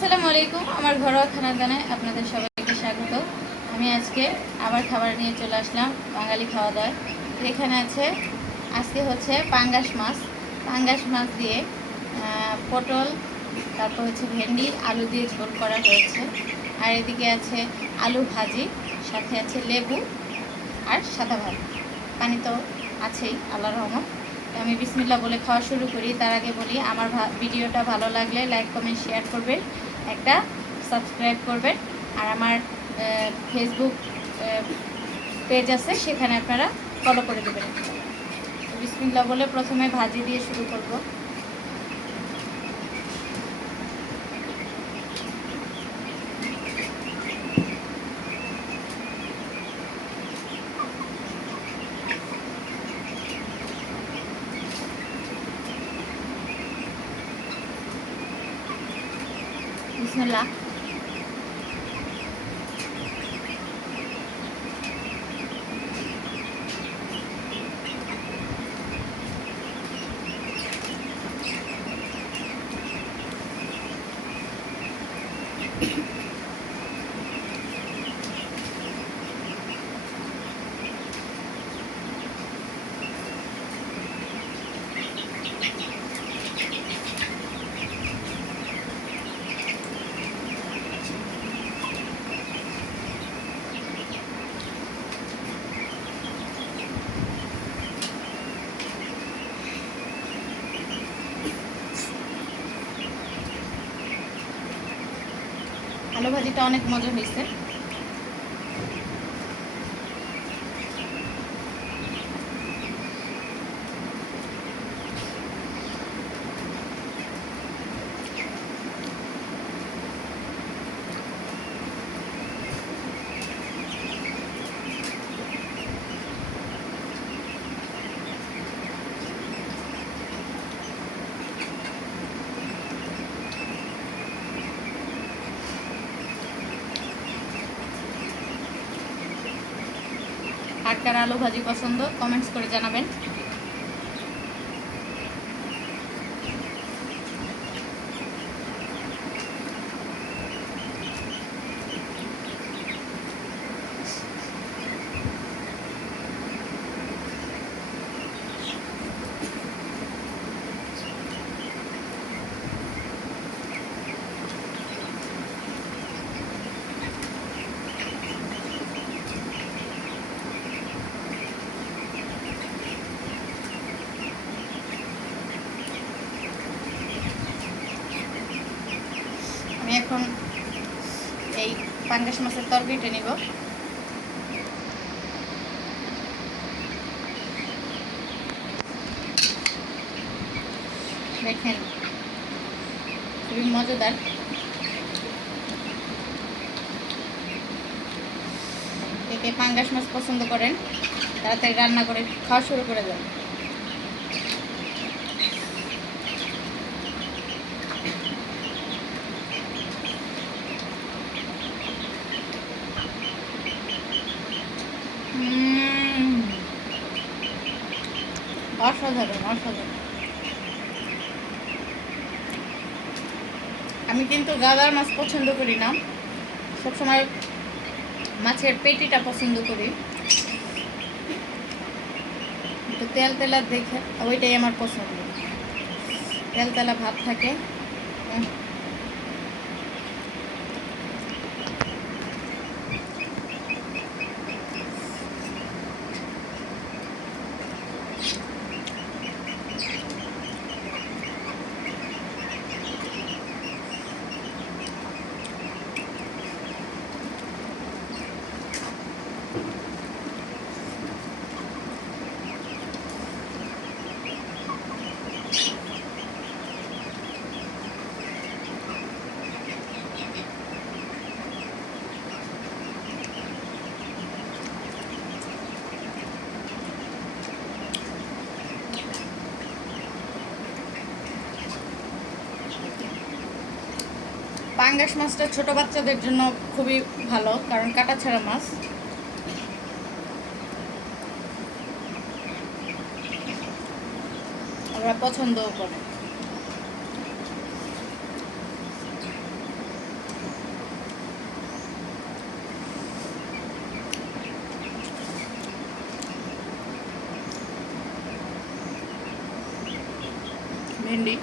আসসালামু আলাইকুম। আমার ঘরোয়া খানা দানায় আপনাদের সবাইকে স্বাগত। আমি আজকে আবার খাবার নিয়ে চলে আসলাম বাঙালি খাওয়া দাওয়ায়। এখানে আছে আজকে হচ্ছে পাঙ্গাস মাছ দিয়ে পটল, তারপর হচ্ছে ভেন্ডি, আলু দিয়ে ঝোল করা হয়েছে। আর এদিকে আছে আলু ভাজি, সাথে আছে লেবু আর সাদা ভাত। পানি তো আছেই, আল্লাহর রহমত। আমি বিসমিল্লাহ বলে খাওয়া শুরু করি। তার আগে বলি, আমার ভিডিওটা ভালো লাগলে লাইক কমেন্ট শেয়ার করবেন, একটা সাবস্ক্রাইব করবেন। আর আমার ফেসবুক পেজ আছে, সেখানে আপনারা ফলো করে দেবেন। বিসমিল্লাহ বলে প্রথমে ভাজি দিয়ে শুরু করব। বিসমিল্লাহ। আলু ভাজিটা অনেক মজা হয়েছে। কার কার আলু ভাজি পছন্দ কমেন্টস করে জানাবেন। আমি এখন এই পাঙ্গাস মাছের তরকারিটা নিব। দেখেন, খুবই মজাদার। কে পাঙ্গাস মাছ পছন্দ করেন, তাড়াতাড়ি রান্না করে খাওয়া শুরু করে দেন। অসাধারণ অসাধারণ। আমি কিন্তু গাদার মাছ পছন্দ করি না, সবসময় মাছের পেটিটা পছন্দ করি। একটু তেল তেলা দেখে ওইটাই আমার পছন্দ, তেল তেলা ভাব থাকে। পাঙ্গাস মাছটা ছোট বাচ্চাদের জন্য খুবই ভালো, কারণ কাটা ছাড়া মাছ। ওরা পছন্দও করে। ভেন্ডি।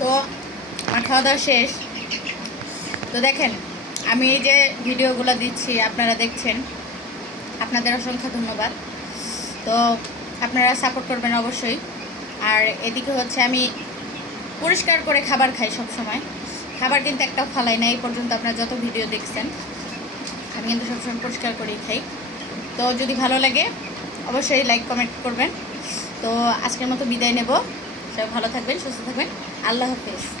তো আমার খাওয়া দাওয়া শেষ। তো দেখেন, আমি এই যে ভিডিওগুলো দিচ্ছি আপনারা দেখছেন, আপনাদের অসংখ্য ধন্যবাদ। তো আপনারা সাপোর্ট করবেন অবশ্যই। আর এদিকে হচ্ছে আমি পরিষ্কার করে খাবার খাই সব সময়, খাবার কিন্তু একটাও ফালাই না। এই পর্যন্ত আপনারা যত ভিডিও দেখছেন আমি কিন্তু সবসময় পরিষ্কার করেই খাই। তো যদি ভালো লাগে অবশ্যই লাইক কমেন্ট করবেন। তো আজকের মতো বিদায় নেব। সবাই ভালো থাকবেন, সুস্থ থাকবেন। আল্লাহ হাফেজ।